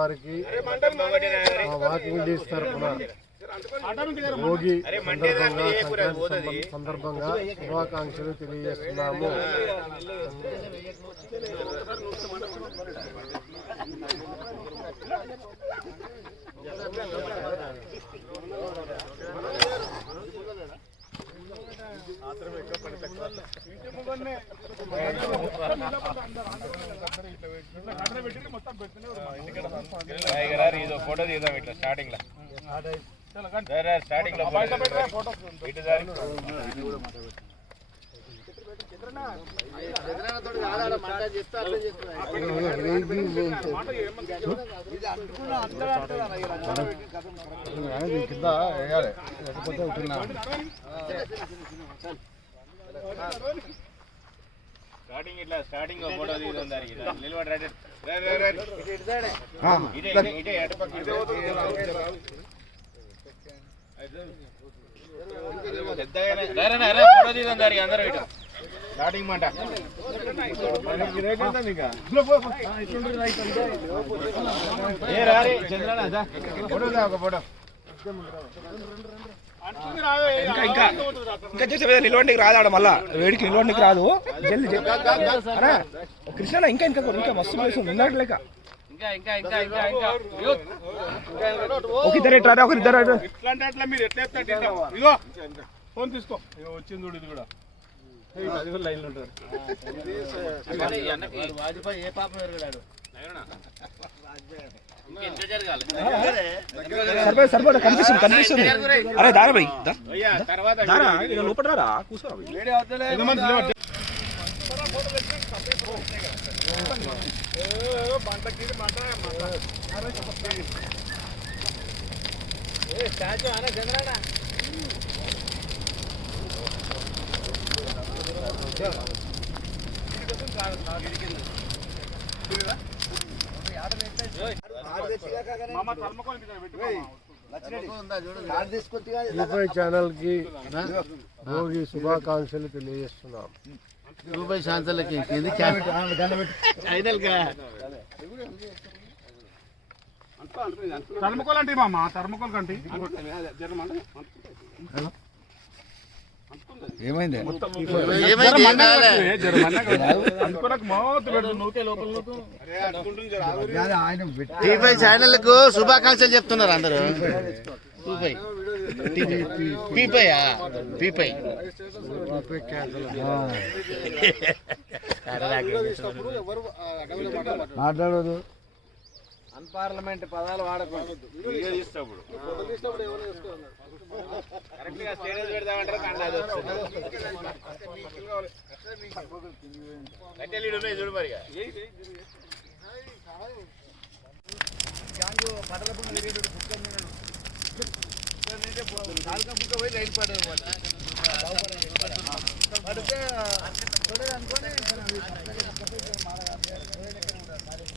వారికి walking days తరఫున భోగి సందర్భంగా శుభాకాంక్షలు తెలియజేస్తున్నాము. ఇది ఫోటో తీద్దాం ఇట్లా స్టార్టింగ్లో స్టార్టింగ్లో ఫోటో ఇటు సారి కింద వేయాలి లేకపోతే ఉంటున్నా స్టార్టింగ్ ఇట్లా స్టార్టింగ్ ఫోటో నిలబడి ఫోటో అందరూ ఇటు. స్టార్టింగ్ మాట. ఏ రారి? చంద్రనా. ఫోటో ఒక ఫోటో ఇంకా ఇంకా ఇంకా చూసే పెద్ద నిలవడానికి రాదు ఆడ మళ్ళా వేడికి నిలవడానికి రాదు జల్ది కృష్ణ ఇంకా ఇంకా ఇంకా మస్తు ప్లేస్ ఉంది ఉన్నట్టు లేక ఇంకా ఇంకా ఇంకా ఇంకా ఇంకా యూత్. ఒక ఇద్దరు ఎట్లా ఇద్దరు రా. ఇట్లాంటి అట్లా మీరు ఎట్లా చెప్తారు ఇదిగో ఫోన్ తీసుకో వచ్చింది చూడు ఇది కూడా ఇంకా జరగాలి సరిపోయి సరిపోయి కనిపిస్తుంది కనిపిస్తుంది. అరే దారా భయ్ దారా ఇక కూర్చోరా భయ్. యూపై ఛానల్కి భోగి శుభాకాంక్షలు తెలియజేస్తున్నాం. రూపాయి శాంతలకి ఇది ఫైనల్గా థర్మకోల్ అంటే మామ థర్మకోల్ కంటే. ఏమైంది? అనుకోనకు మౌత్ పెడు నూకే లోపల టీపై ఛానల్కు శుభాకాంక్షలు చెప్తున్నారు అందరూ. పీపైయా పీపై మాట్లాడదు. అన్పార్లమెంట్ పదాలు వాడకూడదు. వీడియో స్టేటస్ పెడదామంటారు అది వస్తుంది. మరిగా. పడితే